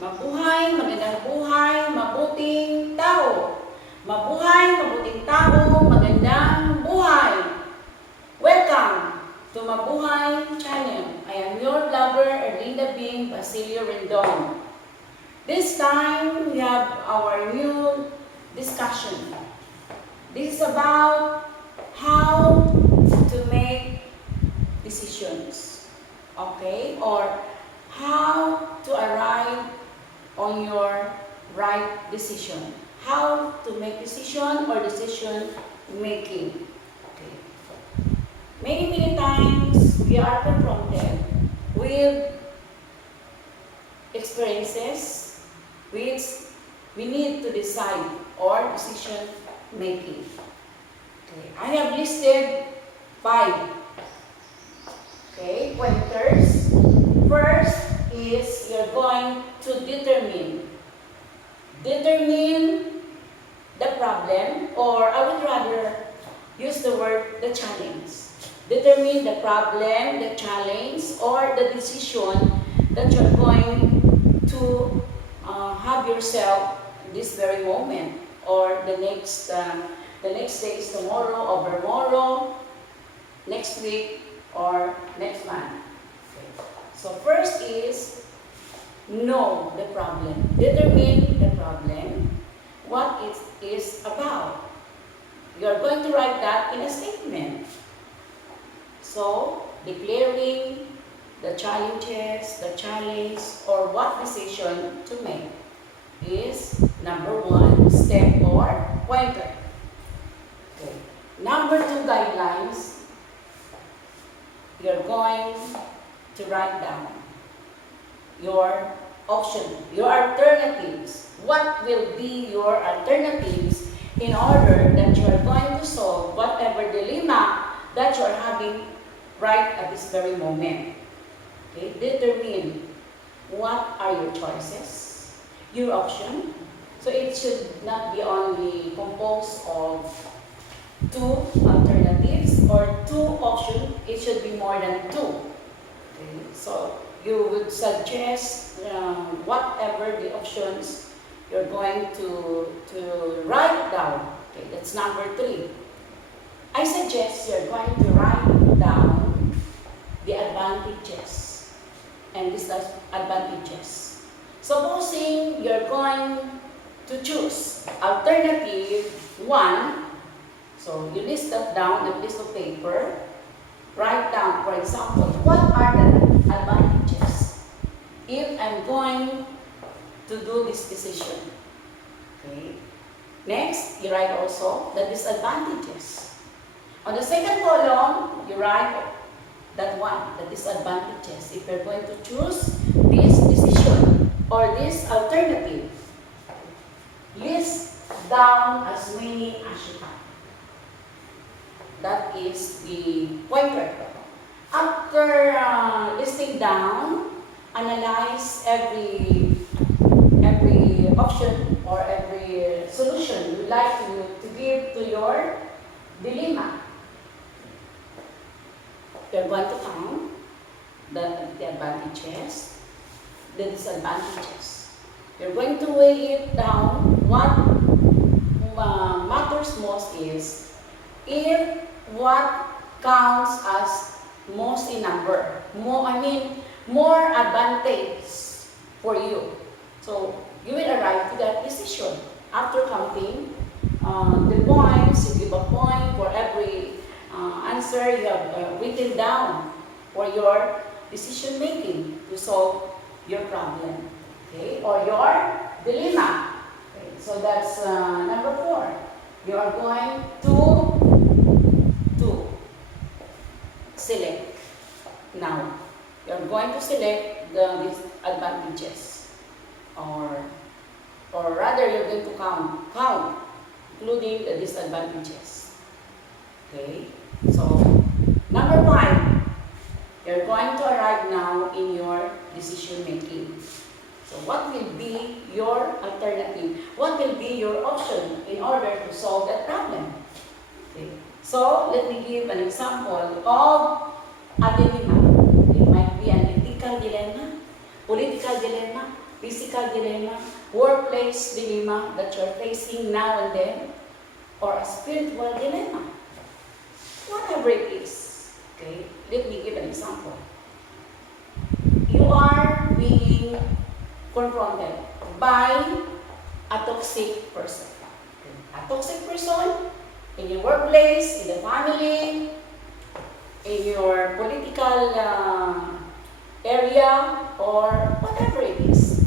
Mabuhay, magandang buhay, mabuting tao. Mabuhay, mabuting tao, magandang buhay. Welcome to Mabuhay Channel. I am your vlogger, Erlinda Bing Basilio Rendon. This time, we have our new discussion. This is about how to make decisions. Okay? Or how to arrive on your right decision. How to make decision or decision making. Okay. Many times we are confronted with experiences which we need to decide or decision making. Okay. I have listed 5 pointers. First is you're going to determine the problem, or I would rather use the word the challenge. Determine the problem, the challenge, or the decision that you're going to have yourself this very moment, or the next day is tomorrow, overmorrow, next week, or next month. So first is know the problem. Determine the problem, what it is about. You're going to write that in a statement. So, declaring the challenges, the challenge, or what decision to make is number 1 step or pointer. Okay. Number 2 guidelines, you're going to write down your option, your alternatives. What will be your alternatives in order that you are going to solve whatever dilemma that you are having right at this very moment. Okay? Determine what are your choices, your option. So it should not be only composed of 2 alternatives or 2 options. It should be more than 2. Okay, so you would suggest whatever the options you're going to write down. Okay, that's number 3. I suggest you're going to write down the advantages and disadvantages. Supposing you're going to choose alternative 1, so you list that down on a piece of paper. Write down, for example, what are the advantages if I'm going to do this decision. Okay. Next, you write also the disadvantages. On the second column, you write that one, the disadvantages. If you're going to choose this decision or this alternative, list down as many as you can. That is the pointer. After listing down, analyze every option or every solution you'd like to give to your dilemma. You're going to count the advantages, the disadvantages. You're going to weigh it down. What matters most is if what counts as most in number, more advantage for you. So you will arrive to that decision. After counting the points, you give a point for every answer you have written down for your decision making to solve your problem, okay, or your dilemma. Okay, so that's number 4. You are going to select. Now, you're going to select the disadvantages, or rather you're going to count, including the disadvantages. Okay, so number 5, you're going to arrive now in your decision making. So what will be your alternative? What will be your option in order to solve that problem? Okay. So let me give an example of a dilemma. It might be an ethical dilemma, political dilemma, physical dilemma, workplace dilemma that you're facing now and then, or a spiritual dilemma. Whatever it is. Okay? Let me give an example. You are being confronted by a toxic person. A toxic person in your workplace, in the family, in your political area, or whatever it is.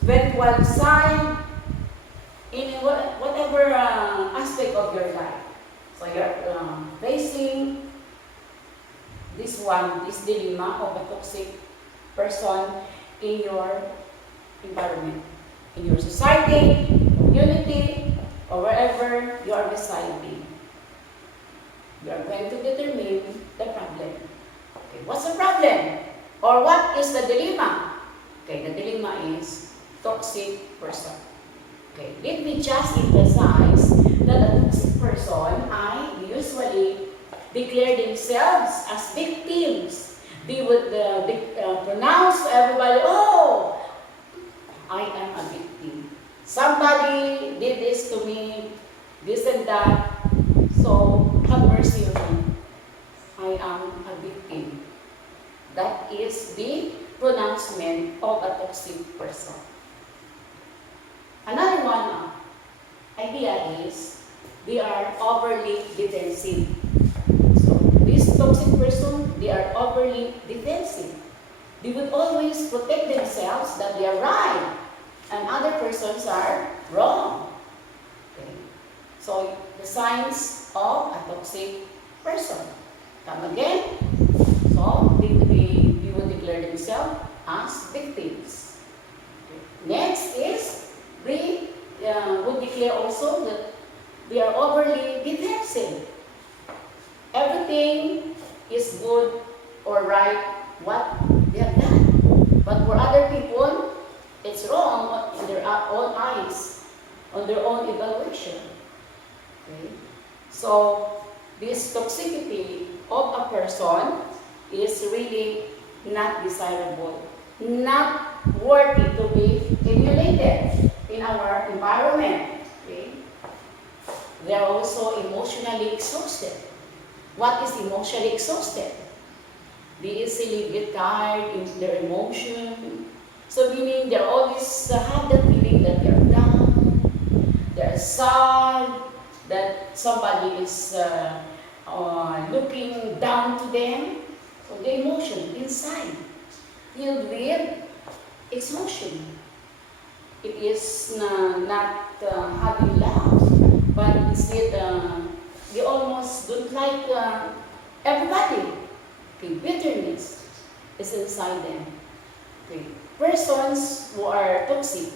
Spiritual side, in whatever aspect of your life. So you're facing this dilemma of a toxic person in your environment, in your society, community, or wherever you are residing. You are going to determine the problem. Okay, what's the problem? Or what is the dilemma? Okay, the dilemma is toxic person. Okay, let me just emphasize that a toxic person, I usually declare themselves as victims. They would pronounce to everybody, oh, I am a victim. Somebody did this to me, this and that. So, have mercy on me. I am a victim. That is the pronouncement of a toxic person. Another one idea is they are overly defensive. So, this toxic person, they are overly defensive. They would always protect themselves that they are right and other persons are wrong. Okay. So, the signs of a toxic person. Come again. So, they would declare themselves as victims. Okay. Next is, they would declare also that they are overly defensive. Everything is good or right what they have done. But for other people, it's wrong in their own eyes, on their own evaluation. Okay? So, this toxicity of a person is really not desirable, not worthy to be emulated in our environment. Okay? They are also emotionally exhausted. What is emotionally exhausted? They easily get tired in their emotion. So meaning they always have the feeling that they're down, they're sad, that somebody is looking down to them. So the emotion inside, filled with exhaustion. It is not having love, but instead they almost don't like everybody. Okay, bitterness is inside them. Okay. Persons who are toxic,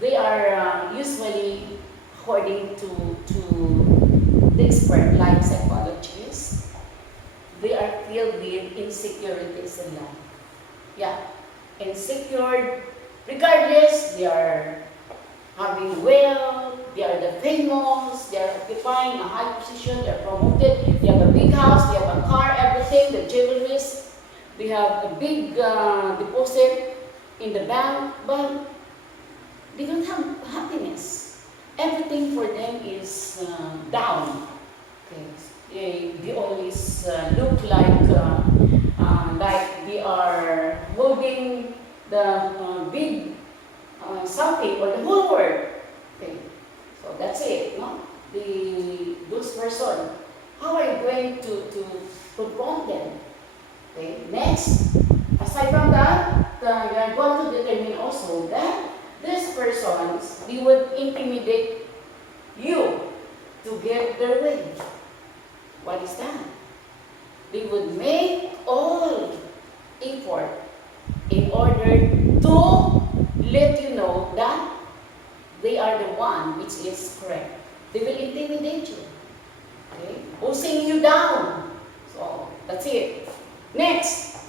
they are usually, according to the expert like psychologists, they are filled with insecurities in life. Yeah, insecure, regardless, they are having wealth, they are the famous, they are occupying a high position, they are promoted, they have a big house, they have a car, everything, the jewelries, they have a big deposit in the bank, but they don't have happiness. Everything for them is down. Okay. They always look like they are holding the big something or the whole world. Okay. So that's it. No? Those person, how are you going to confront them? Okay. Next, aside from that, you are going to determine also that these persons, they would intimidate you to get their way. What is that? They would make all effort in order to let you know that they are the one which is correct. They will intimidate you. Okay? Pushing you down. So, that's it. Next,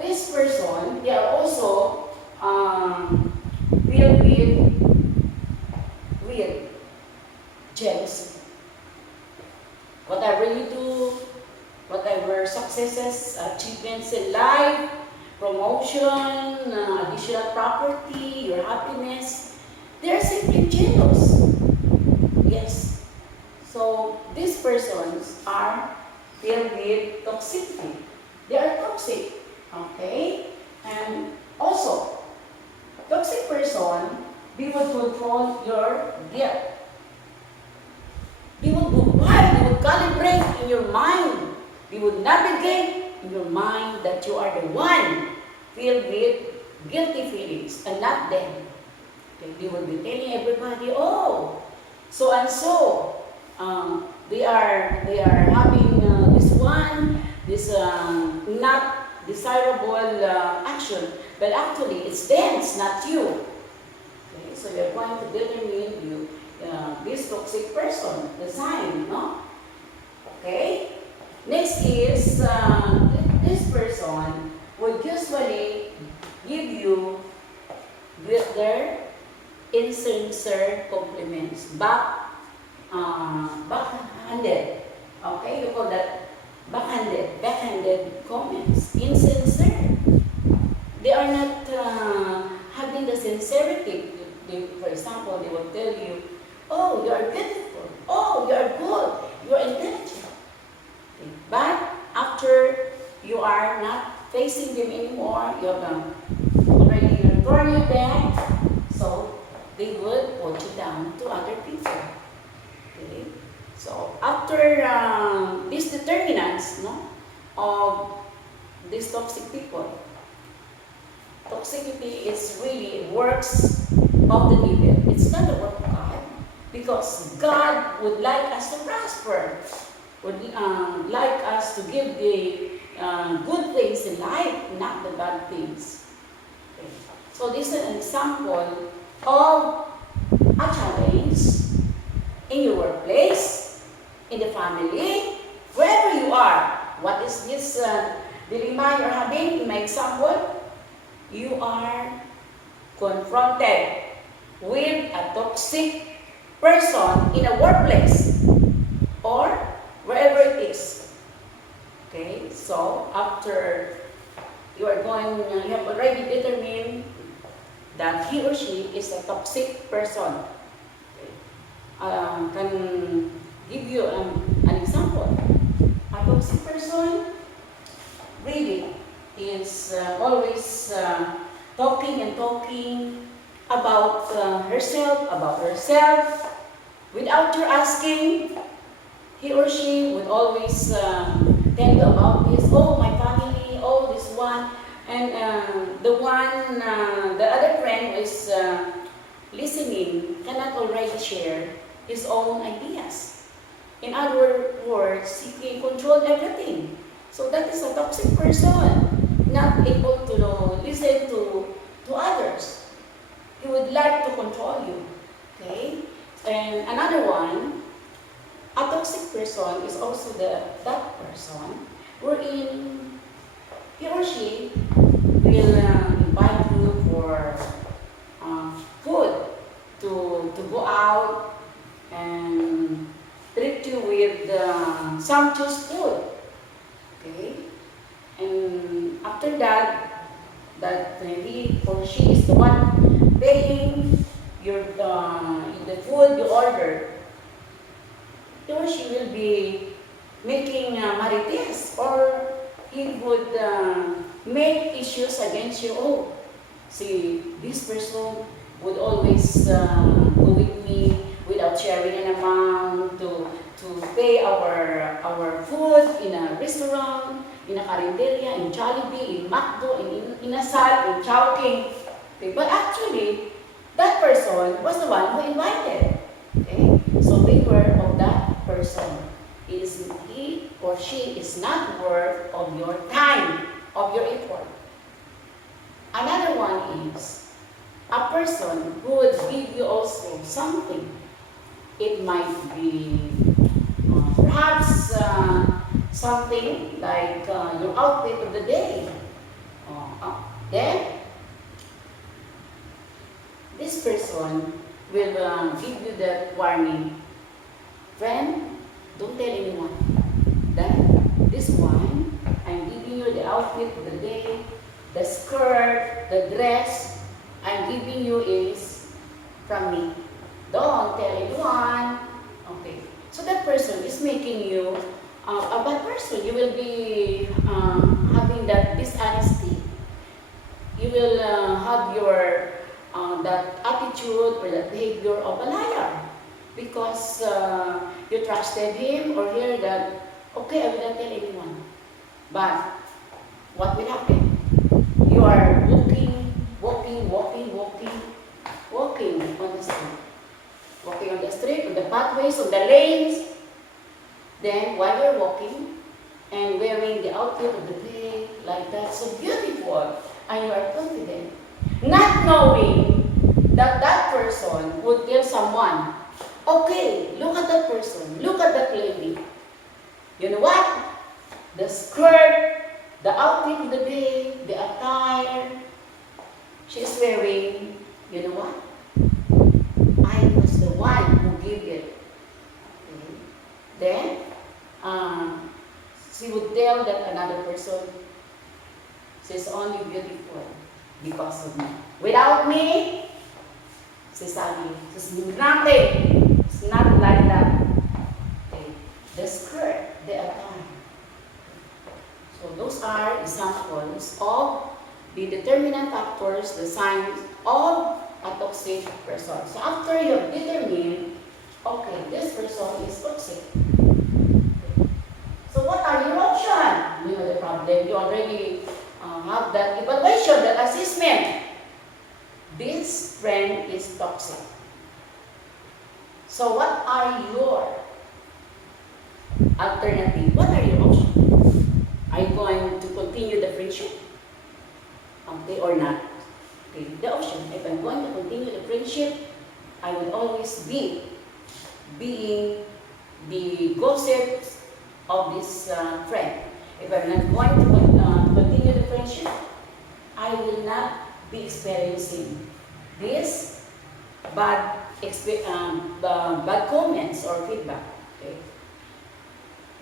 this person, they are also filled with jealousy. Whatever you do, whatever successes, achievements in life, promotion, promotion, additional property, your happiness. They're simply jealous. Yes. So these persons are filled with toxicity. They are toxic. Okay? And also, toxic person, they would control your debt. They would provide, they would calibrate in your mind. They would navigate in your mind that you are the one filled with guilty feelings and not them. Okay, they will be telling everybody, oh, so and so, they are having this not desirable action, but actually it's them, it's not you. Okay, so you're going to determine this toxic person, the sign, no? Okay. Next is this person would usually give you their insincere compliments, backhanded. Okay, you call that backhanded comments, insincere. They are not having the sincerity. For example, they will tell you, oh, you are beautiful. Oh, you are good. You are intelligent. Okay. But after you are not facing them anymore, you have already turned your back, so they would put you down to other people. Okay. So after these determinants, no, of these toxic people, toxicity is really works of the devil. It's not the work of God, because God would like us to prosper, would like us to give the good things in life, not the bad things. Okay. So this is an example of a challenge in your workplace, in the family, wherever you are. What is this dilemma you're having? In my example, you are confronted with a toxic person in a workplace or wherever it is. Okay, so after you have already determined that he or she is a toxic person. Can give you an example. A toxic person really is always talking about herself, without your asking. He or she would always tell you about this. Oh, my family. Oh, this one, and the other friend who is listening cannot already share his own ideas. In other words, he can control everything. So that is a toxic person, not able to listen to others. He would like to control you. Okay? And another one, a toxic person is also that person wherein he or she will invite you for food, to go out and treat you with sumptuous food. Okay? And after that he or she is the one paying the food you ordered, he or she will be making marites, or he would make issues against you. Oh, see, this person would always go with me without sharing an amount to pay our food in a restaurant, in a carinderia, in Jollibee, in McDo, in Inasal, in Chowking. Okay? But actually, that person was the one who invited. Okay? So beware of that person. He or she is not worth of your time, of your effort. Another one is a person who would give you also something. It might be perhaps something like your outfit of the day. Then, this person will give you that warning. Friend, don't tell anyone that this one, I'm giving you the outfit of the day, the skirt, the dress I'm giving you is from me. Don't tell anyone. Okay. So that person is making you a bad person. You will be having that dishonesty. You will have your that attitude or that behavior of a liar because you trusted him or her that okay, I will not tell anyone. But what will happen? You are walking on the street. Walking on the street, on the pathways, on the lanes. Then while you're walking and wearing the outfit of the day like that, so beautiful, and you are confident, not knowing that that person would tell someone, okay, look at that person, look at that lady. You know what? The skirt, the outfit of the day, the attire she's wearing, you know what? I was the one who gave it. Okay. Then, she would tell that another person, she's only beautiful because of me. Without me, she's ugly. She's nothing. It's not like that. Okay. The skirt, the attire. So those are examples of the determinant factors, the signs of a toxic person. So after you have determined, okay, this person is toxic. So what are your options? You know the problem. You already have that evaluation, that assessment. This friend is toxic. So what are your alternative? What are your options? Are you going to continue the friendship? Okay, or not? Okay, the option. If I'm going to continue the friendship, I will always be being the gossips of this friend. If I'm not going to continue the friendship, I will not be experiencing this bad comments or feedback. Okay.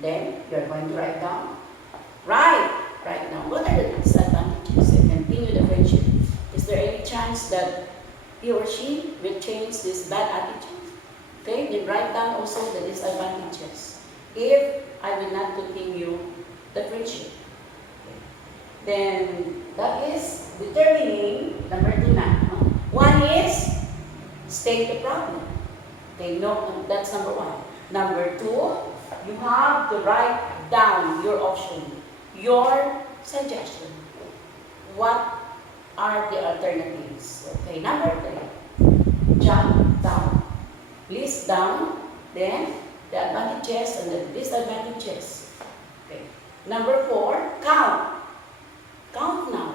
Then you're going to write down. Right now, what are the disadvantages and continue the friendship? Is there any chance that he or she will change this bad attitude? Okay, then write down also the disadvantages if I will not continue the friendship. Okay. Then that is determining number 2 now. One is state the problem. Okay, no, that's number 1. Number 2, you have to write down your option, your suggestion. What are the alternatives? Okay, number 3, jot down. List down, then the advantages and the disadvantages. Okay. Number 4, count. Count now.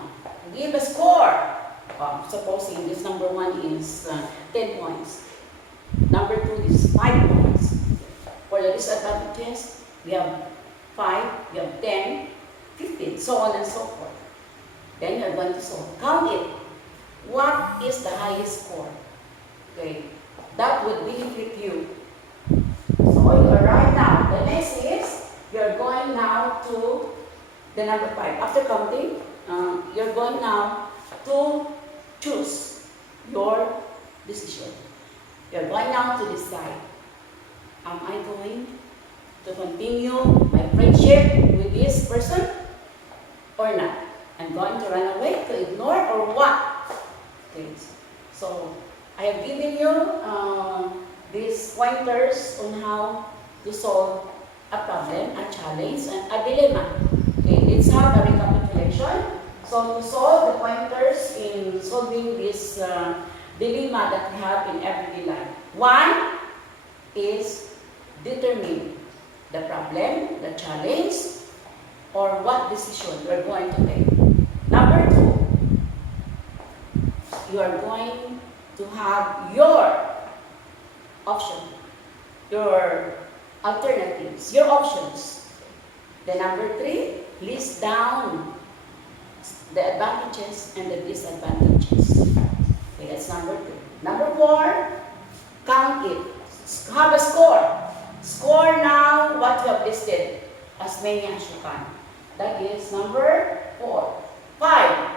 Give a score. Supposing this number 1 is 10 points. Number 2 is 5 points. For the disadvantages, we have 5, we have 10, 15, so on and so forth. Then you're going to solve. Count it. What is the highest score? Okay. That would benefit you. So you are right now. The next is, you're going now to the number 5. After counting, you're going now to choose your decision. You're going now to decide, am I going to continue my friendship with this person or not? I'm going to run away, to ignore, or what? Okay. So I have given you these pointers on how to solve a problem, a challenge, and a dilemma. Okay, let's have a recapitulation. So to solve the pointers in solving this dilemma that we have in everyday life. 1 is determine the problem, the challenge, or what decision you are going to take. Number 2, you are going to have your option, your alternatives, your options. Then number 3, list down the advantages and the disadvantages. Okay, that's number 3. Number 4, count it. Have a score. Score now what you have listed, as many as you can. That is number 4. 5,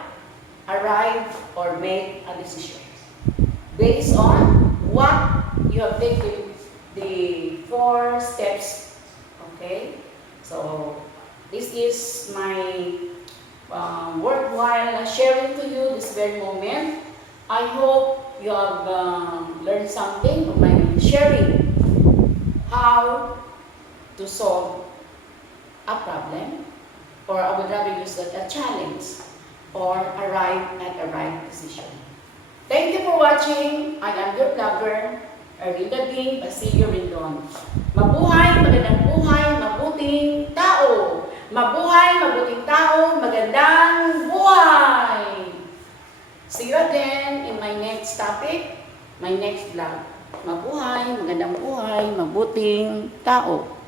arrive or make a decision based on what you have taken the 4 steps. Okay? So, this is my worthwhile sharing to you this very moment. I hope you have learned something of my sharing how to solve a problem, or I would rather use that a challenge, or arrive at a right decision. Thank you for watching. I am your vlogger, Erlinda Ding Basilio Rindon. Mabuhay, magandang buhay, mabuting tao. Mabuhay, mabuting tao, magandang buhay. See you again in my next topic, my next vlog. Mabuhay, magandang buhay, mabuting tao.